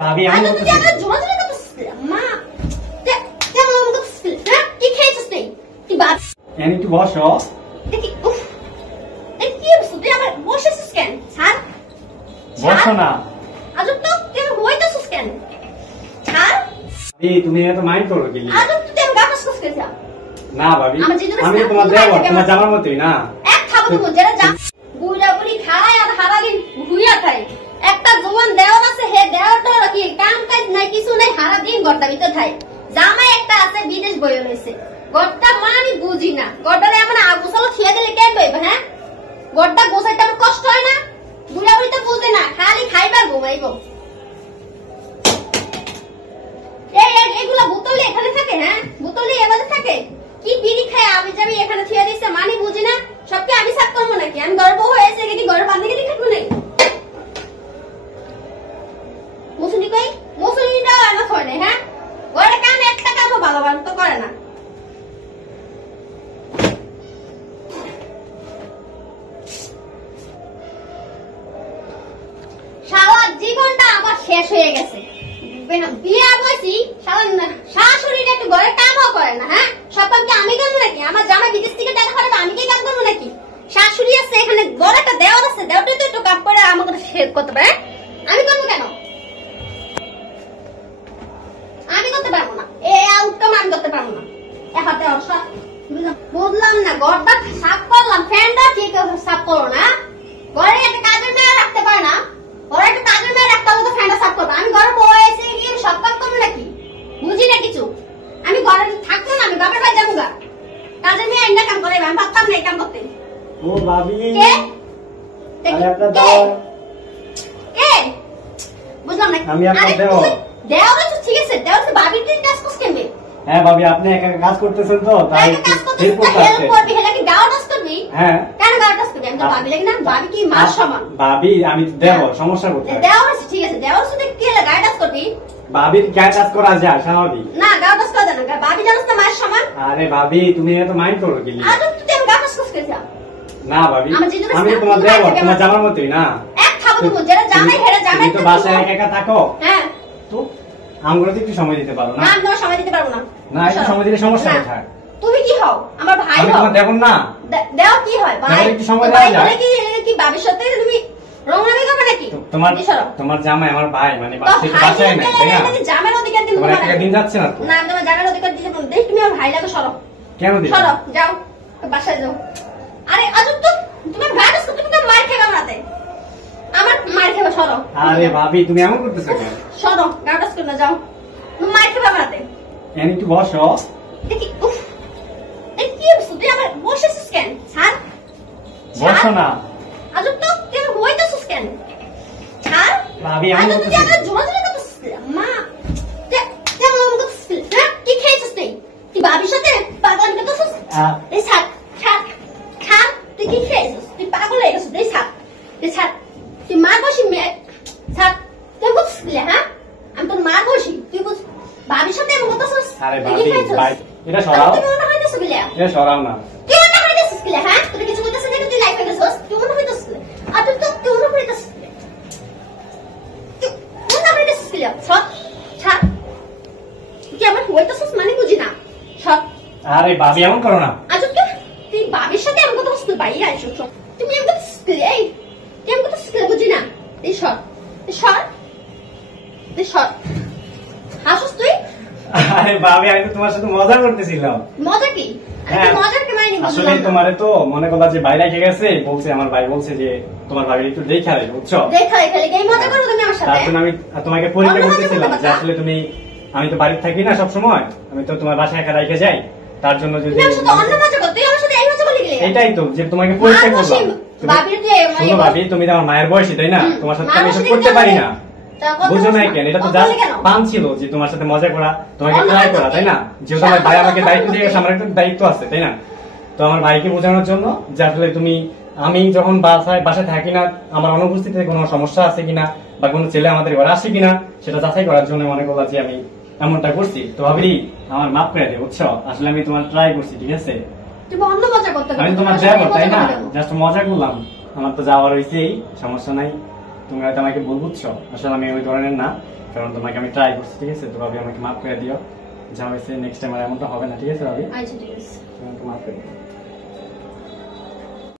ভাবি আমি তো জানা জোড়া জোড়া করতেছিস মা কেমন মন করতেছিস হ্যাঁ কি খেয়েছিস তুই কি বাদ এনি একটু বসো দেখি উফ এই কি বসছিস তুই আবার বসেছিস কেন ছাড় বসো না আজব তো কেন হইতেছিস কেন ছাড় তুমি এত মাইন্ড করো কি আজব তুই আমার গাছ কস কেন না ভাবি আমি তোমার দেবর তোমার জামার মতই না এক খাবো তুমি যারা যা বুড়া বুড়ি খায় আর সারাদিন ঘুইয়া খায় একটা জোয়ান দেওয়ার আছে হে দেওয়াটা কি কাম কাজ নাই কিছু নাই সারাদিন গড়টা ভিতর খায় জামাই একটা আছে বিদেশ বইয়ে রয়েছে গড়টা মানে বুঝি না গড়টারে আমরা আগুসালো খেয়ে দিলে কেন বইবে হ্যাঁ গড়টা গোসাইতে আমার কষ্ট হয় না বুড়া বুড়ি তো বুঝে না খালি খাইবার ঘুমাইবো এগুলা বোতলে এখানে থাকে হ্যাঁ বোতলে এবারে থাকে কি বিড়ি খায় আমি যাবি এখানে থিয়া দিছে মানে বুঝি না সবকে আমি সাফ করবো নাকি আমি গর্ব হয়েছে কি ঘরে বান্ধে গেলে থাকবো নাকি মুসুনি কই মুসুনিটাও আমার হয় না হ্যাঁ ঘরে কাম একটা কামও ভালো তো করে না সারা জীবনটা আমার শেষ হয়ে গেছে বিয়া বসি শাশুড়িটা একটু ঘরে কামও করে না হ্যাঁ সব কামকে আমি করবো নাকি আমার জামাই বিদেশ থেকে টাকা পাঠাবে আমি কি কাম করবো নাকি শাশুড়ি আছে এখানে ঘরে একটা দেওয়ার আছে দেওয়াটা তো একটু কাম করে আমাকে শেয়ার করতে পারে আমি করবো কেন আমি করতে পারবো না এই আউটকাম আমি করতে পারবো না হাতে বুঝলাম না ঘরটা সাফ করলাম ফ্যানটা ঠিক সাফ করো না ঘরে একটা কাজের মেয়ে রাখতে পারে না ঘরে একটা কাজের মেয়ে রাখতে হলে তো ফ্যানটা সাফ করবো আমি ঘরে বউ এসে গিয়ে সব কাজ করবো নাকি বুঝি না কিছু আমি ঘরে থাকবো না আমি বাবার বাড়ি যাবো গা কাজের মেয়ে এনে কাম করে আমি ভাবতাম না এই কাম করতে ও ভাবি কে কে বুঝলাম না আমি আপনার দেওর দেওর আছে ঠিক আছে দেওর তো ভাবির দিন কাজ করতে হ্যাঁ ভাবি আপনি একা কাজ করতেছেন তো তাই হেল্প করবি হেলা কি গাও কাজ করবি হ্যাঁ কেন গাও কাজ করবি আমি তো ভাবি লাগি না ভাবি কি মার সমান ভাবি আমি দেওর সমস্যা কোথায় দেওর আছে ঠিক আছে দেওর সাথে কি লাগা গাও কাজ করবি ভাবির কি কাজ করা যায় স্বাভাবিক না গাও কাজ করা যায় না ভাবি জানোস না মার সমান আরে ভাবি তুমি এত মাইন্ড করো কি আজ তুই আমি গাও কাজ করতে যা না ভাবি আমি তোমার দেওর তোমার জামার মতই না এক খাবো তুমি যারা জামাই হেরে জামাই তো বাসায় একা একা থাকো হ্যাঁ তো আমরা তো একটু সময় দিতে পারো না না আমি সময় দিতে পারবো না না একটু সময় দিলে সমস্যা কোথায় তুমি কি হও আমার ভাই আমি হও তোমার দেখুন না দেও কি হয় ভাই একটু সময় দেওয়া যায় কি ভাবির সাথে তুমি রংরামি করবে নাকি তোমার জামাই আমার ভাই মানে বাসায় নাই তাই না জামার অধিকার দিন তোমার একটা দিন যাচ্ছে না তো না তোমার জামার অধিকার দিতে না দেখ তুমি আমার ভাই লাগে সরো কেন দিছ সরো যাও বাসায় যাও আরে আজ তো তোমার ভাই আছে তুমি তো মার খেবা রাতে আমার মার খেবা সরো আরে ভাবি তুমি এমন করতেছো কেন সরো গাড়াস করে না যাও তুমি মার খেবা রাতে এনি একটু বসো দেখি উফ এই কি বসছিস তুই আবার বসেছিস কেন ছাড় বসো না আজব তো কেন হইতেছিস কেন ছাড় ভাবি আমি তো জানা জোড়া জোড়া করতেছিস মা কেমন মন করতেছিস হ্যাঁ কি খেয়েছিস তুই কি ভাবির সাথে পাগল করতেছিস এই ছাড় ছাড় ছাড় তুই কি খেয়েছিস তুই পাগল হয়ে গেছিস এই ছাড় তুই মার বসি ছাড় তুই বুঝছিস হ্যাঁ আমি তোর মার বসি তুই বুঝ ভাবির সাথে এমন করতেছিস আরে ভাবি এটা সরাও তুই মনে হইতেছিস বিলে এটা সরাও না তুই মনে হইতেছিস বিলে হ্যাঁ তুই কিছু করতেছিস না তুই লাইফে গেছিস তুই মনে হইতেছিস আর তুই মনে হইতেছিস তুই মনে হইতেছিস বিলে সব ছাড় তুই আমার হইতেছিস মানে বুঝি না সব আরে ভাবি এমন করো না আজ তুই ভাবির সাথে এমন কথা তুই বাইরে আইছো তুমি এমন করতেছিস এই তুই এমন করতেছিস বুঝি না এই সর হাসুস তুই আরে ভাবি আমি তো তোমার সাথে মজা করতেছিলাম মজা কি মজার কি মানে আসলে তোমারে তো মনে করলা যে বাইরে রেখে গেছে বলছে আমার ভাই বলছে যে তোমার ভাবি একটু দেখা রাখবে বুঝছো এই মজা করো তুমি আমার সাথে তার জন্য আমি তোমাকে পরীক্ষা করতেছিলাম যে আসলে তুমি আমি তো বাড়িতে থাকি না সব সময় আমি তো তোমার বাসায় একা রেখে যাই তার জন্য যদি এটাই তো যে তোমাকে পরীক্ষা করলাম ভাবি তুমি তো আমার মায়ের বয়সী তাই না তোমার সাথে আমি এসব করতে পারি না বুঝো না কেন এটা তো জাস্ট পান ছিল যে তোমার সাথে মজা করা তোমাকে ট্রাই করা তাই না যেহেতু আমার ভাই আমাকে দায়িত্ব দিয়ে গেছে আমার একটা দায়িত্ব আছে তাই না তো আমার ভাইকে বোঝানোর জন্য যে আসলে তুমি আমি যখন বাসায় থাকি না আমার অনুপস্থিতিতে কোনো সমস্যা আছে কিনা বা কোনো ছেলে আমাদের ঘরে আসে কিনা সেটা যাচাই করার জন্য মনে করলাম যে আমি এমনটা করছি তো ভাবি আমার মাফ করে দে বুঝছো আসলে আমি তোমার ট্রাই করছি ঠিক আছে আমি তোমার যাবো তাই না জাস্ট মজা করলাম আমার তো যাওয়ার হয়েছেই সমস্যা নাই তুমি হয়তো আমাকে ভুল বুঝছো আসলে আমি ওই ধরনের না কারণ তোমাকে আমি ট্রাই করছি, ঠিক আছে? তো ভাবি আমাকে মাফ করে দিও, যা হয়েছে নেক্সট টাইম আর এমনটা হবে না, ঠিক আছে ভাবি? আচ্ছা ঠিক আছে। তোমাকে মাফ করে দিও।